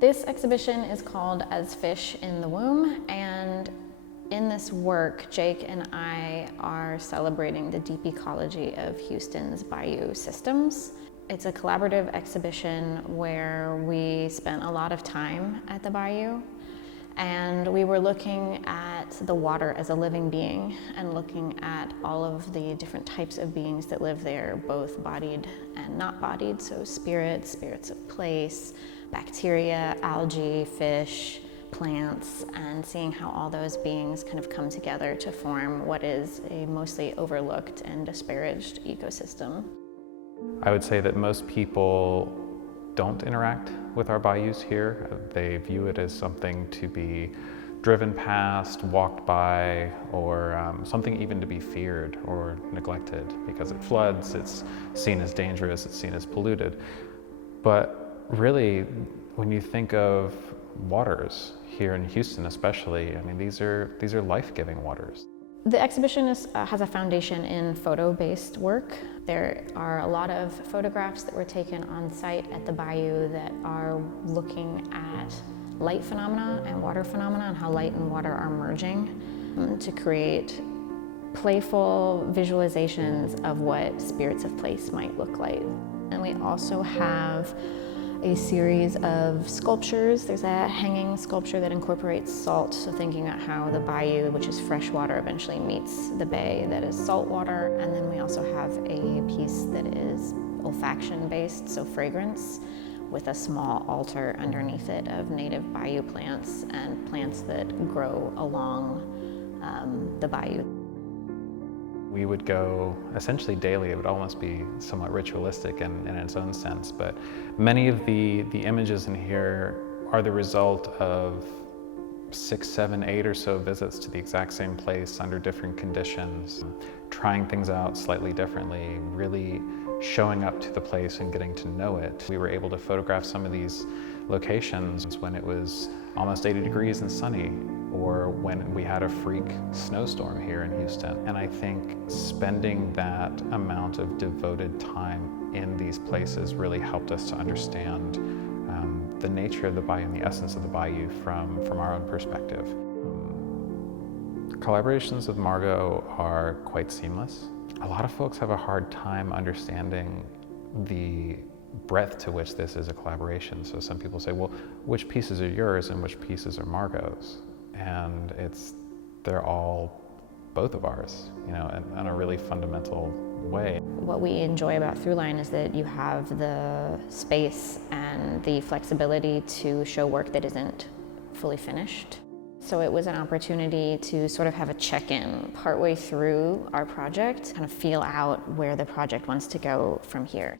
This exhibition is called As Fish in the Womb, and in this work, Jake and I are celebrating the deep ecology of Houston's bayou systems. It's a collaborative exhibition where we spent a lot of time at the bayou, and we were looking at the water as a living being and looking at all of the different types of beings that live there, both bodied and not bodied, so spirits of place, bacteria, algae, fish, plants, and seeing how all those beings kind of come together to form what is a mostly overlooked and disparaged ecosystem. I would say that most people don't interact with our bayous here. They view it as something to be driven past, walked by, or something even to be feared or neglected because it floods, it's seen as dangerous, it's seen as polluted. But really, when you think of waters here in Houston especially, I mean, these are life-giving waters. The exhibition has a foundation in photo-based work. There are a lot of photographs that were taken on site at the bayou that are looking at light phenomena and water phenomena and how light and water are merging to create playful visualizations of what spirits of place might look like. And we also have a series of sculptures. There's a hanging sculpture that incorporates salt, so thinking about how the bayou, which is fresh water, eventually meets the bay that is salt water. And then we also have a piece that is olfaction based, so fragrance, with a small altar underneath it of native bayou plants and plants that grow along the bayou. We would go essentially daily. It would almost be somewhat ritualistic in its own sense, but many of the images in here are the result of 6, 7, 8 or so visits to the exact same place under different conditions, trying things out slightly differently, really showing up to the place and getting to know it. We were able to photograph some of these locations when it was almost 80 degrees and sunny, or when we had a freak snowstorm here in Houston. And I think spending that amount of devoted time in these places really helped us to understand the nature of the bayou and the essence of the bayou from our own perspective. Collaborations with Margaux are quite seamless. A lot of folks have a hard time understanding the breadth to which this is a collaboration. So some people say, well, which pieces are yours and which pieces are Margaux's? And they're all both of ours, you know, in a really fundamental way. What we enjoy about Throughline is that you have the space and the flexibility to show work that isn't fully finished. So it was an opportunity to sort of have a check-in partway through our project, kind of feel out where the project wants to go from here.